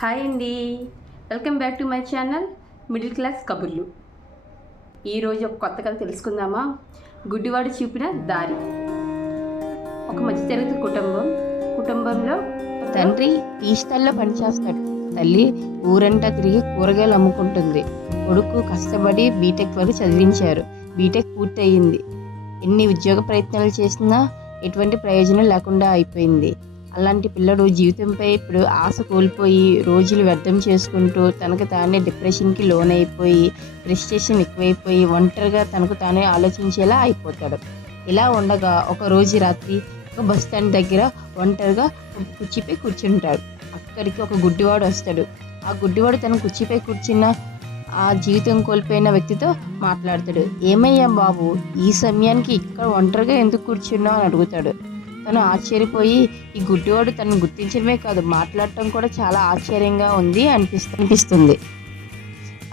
Hi అండి. Welcome back to my channel middle class కబుర్లు. ఈరోజు ఒక కొత్త కథ తెలుసుకుందామా? గుడ్డివాడు చూపిన దారి. ఒక మధ్యతరగతి కుటుంబం. కుటుంబంలో తండ్రి టీ స్టాల్లో పనిచేస్తాడు. తల్లి ఊరంతా తిరిగి కూరగాయలు అమ్ముకుంటుంది. కొడుకు కష్టపడి బీటెక్ వరకు చదివించారు. బీటెక్ పూర్తయింది. ఎన్ని ఉద్యోగ ప్రయత్నాలు చేసినా ఎటువంటి ప్రయోజనం లేకుండా అయిపోయింది. అలాంటి పిల్లడు జీవితంపై ఇప్పుడు ఆశ కోల్పోయి రోజులు వ్యర్థం చేసుకుంటూ తనకు తానే డిప్రెషన్కి లోన్ అయిపోయి ఫ్రస్ట్రేషన్ ఎక్కువైపోయి ఒంటరిగా తనకు తానే ఆలోచించేలా అయిపోతాడు. ఇలా ఉండగా ఒక రోజు రాత్రి ఒక బస్ స్టాండ్ దగ్గర ఒంటరిగా కుర్చీపై కూర్చుంటాడు. అక్కడికి ఒక గుడ్డివాడు వస్తాడు. ఆ గుడ్డివాడు తన కుర్చీపై కూర్చున్న ఆ జీవితం కోల్పోయిన వ్యక్తితో మాట్లాడతాడు. ఏమయ్యా బాబు ఈ సమయానికి ఇక్కడ ఒంటరిగా ఎందుకు కూర్చున్నావు? అని అడుగుతాడు. తను ఆశ్చర్యపోయి ఈ గుడ్డివాడు తను గుర్తించడమే కాదు మాట్లాడటం కూడా చాలా ఆశ్చర్యంగా ఉంది అనిపిస్తు అనిపిస్తుంది.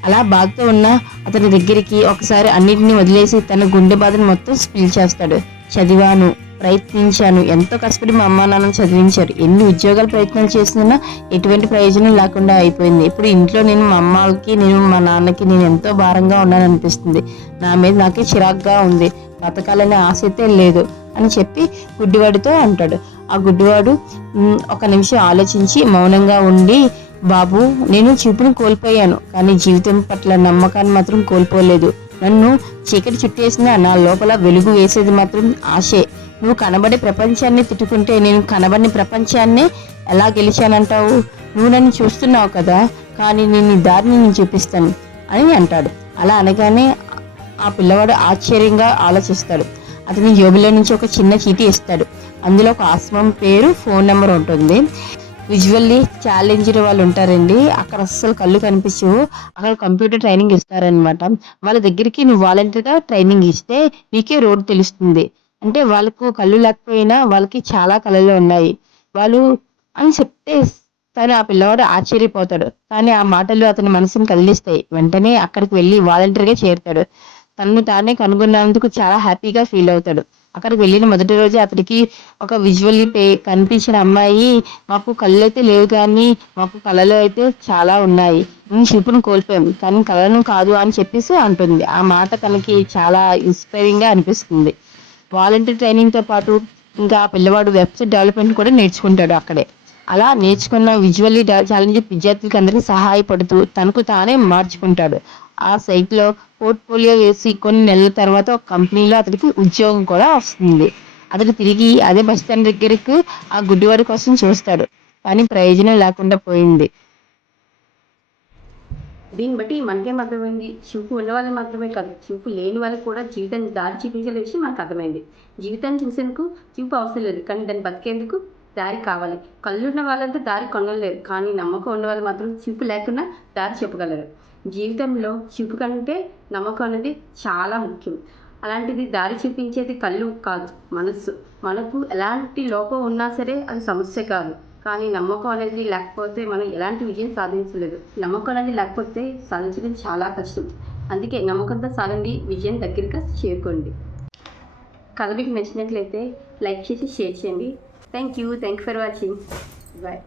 అలా బాధతో ఉన్న అతని దగ్గరికి ఒకసారి అన్నిటిని వదిలేసి తన గుండె బాధను మొత్తం స్పిల్ చేస్తాడు. చదివాను ప్రయత్నించాను ఎంతో కష్టపడి మా అమ్మా నాన్న చదివించారు. ఎన్ని ఉద్యోగాలు ప్రయత్నాలు చేస్తున్నా ఎటువంటి ప్రయోజనం లేకుండా అయిపోయింది. ఇప్పుడు ఇంట్లో నేను మా అమ్మకి నేను మా నాన్నకి నేను ఎంతో భారంగా ఉన్నాను అనిపిస్తుంది నా మీద నాకే చిరాగ్గా ఉంది. బతకాలనే ఆశ అయితే లేదు. అని చెప్పి గుడ్డివాడితో అంటాడు. ఆ గుడ్డివాడు ఒక నిమిషం ఆలోచించి మౌనంగా ఉండి బాబు నేను చూపును కోల్పోయాను కానీ జీవితం పట్ల నమ్మకాన్ని మాత్రం కోల్పోలేదు. నన్ను చీకటి చుట్టేసిన నా లోపల వెలుగు వేసేది మాత్రం ఆశే. నువ్వు కనబడే ప్రపంచాన్ని తిట్టుకుంటే నేను కనబడిన ప్రపంచాన్ని ఎలా గెలిచానంటావు? నువ్వు నన్ను చూస్తున్నావు కదా కానీ నేను ఈ దారిని నేను చూపిస్తాను అని అంటాడు. అలా అనగానే ఆ పిల్లవాడు ఆశ్చర్యంగా ఆలోచిస్తాడు. అతని జేబులో నుంచి ఒక చిన్న చీటీ ఇస్తాడు. అందులో ఒక ఆశ్రమం పేరు ఫోన్ నెంబర్ ఉంటుంది. విజువల్లీ ఛాలెంజ్డ్ వాళ్ళు ఉంటారండి. అక్కడ అస్సలు కళ్ళు కనిపించవు. అక్కడ కంప్యూటర్ ట్రైనింగ్ ఇస్తారనమాట వాళ్ళ దగ్గరికి నువ్వు వాలంటీర్గా ట్రైనింగ్ ఇస్తే నీకే రోడ్ తెలుస్తుంది. అంటే వాళ్ళకు కళ్ళు లేకపోయినా వాళ్ళకి చాలా కళలు ఉన్నాయి. వాళ్ళు అని చెప్తే తను ఆ పిల్లవాడు ఆశ్చర్యపోతాడు. కానీ ఆ మాటలు అతని మనసుని కదిలిస్తాయి. వెంటనే అక్కడికి వెళ్ళి వాలంటీర్గా చేరుతాడు. తనను తానే కనుగొన్నందుకు చాలా హ్యాపీగా ఫీల్ అవుతాడు. అక్కడికి వెళ్ళిన మొదటి రోజు అతడికి ఒక విజువల్లీ పే కనిపించిన అమ్మాయి మాకు కళ్ళు అయితే లేవు కానీ మాకు కళలు అయితే చాలా ఉన్నాయి. మేము చూపును కోల్పోయాం కానీ కళను కాదు అని చెప్పేసి అంటుంది. ఆ మాట తనకి చాలా ఇన్స్పైరింగ్గా అనిపిస్తుంది. వాలంటీర్ ట్రైనింగ్తో పాటు ఇంకా పిల్లవాడు వెబ్సైట్ డెవలప్మెంట్ కూడా నేర్చుకుంటాడు అక్కడే. అలా నేర్చుకున్న విజువల్లీ ఛాలెంజ్ విద్యార్థులకి అందరికీ సహాయపడుతూ తనకు తానే మార్చుకుంటాడు. ఆ సైట్లో పోర్ట్ఫోలియో వేసి కొన్ని నెలల తర్వాత ఒక కంపెనీలో అతడికి ఉద్యోగం కూడా వస్తుంది. అతడు తిరిగి అదే బస్ స్టాండ్ దగ్గరకు ఆ గుడ్డివారి కోసం చూస్తాడు. కానీ ప్రయోజనం లేకుండా పోయింది. దీన్ని బట్టి మనకేం అర్థమైంది చూపు ఉన్న వాళ్ళకి మాత్రమే కాదు చూపు లేని వాళ్ళకి కూడా జీవితాన్ని దారి చూపించే విషయం మనకు అర్థమైంది. జీవితాన్ని చూసేందుకు చూపు అవసరం లేదు. కానీ దాన్ని బతికేందుకు దారి కావాలి. కళ్ళు ఉన్న వాళ్ళంతా దారి కొనలేరు కానీ నమ్మకం ఉన్న వాళ్ళు మాత్రం చూపు లేకుండా దారి చెప్పగలరు. జీవితంలో చూపు కంటే నమ్మకం అనేది చాలా ముఖ్యం. అలాంటిది దారి చూపించేది కళ్ళు కాదు మనస్సు. మనకు ఎలాంటి లోపం ఉన్నా సరే అది సమస్య కాదు. కానీ నమ్మకం అనేది లేకపోతే మనం ఎలాంటి విజయం సాధించలేదు. నమ్మకం అనేది లేకపోతే సాధించడం చాలా కష్టం. అందుకే నమ్మకంతో సాగండి విజయం దగ్గరగా చేరుకోండి. కథ మీకు నచ్చినట్లయితే లైక్ చేసి షేర్ చేయండి. Thank you. Thank you for watching. Bye.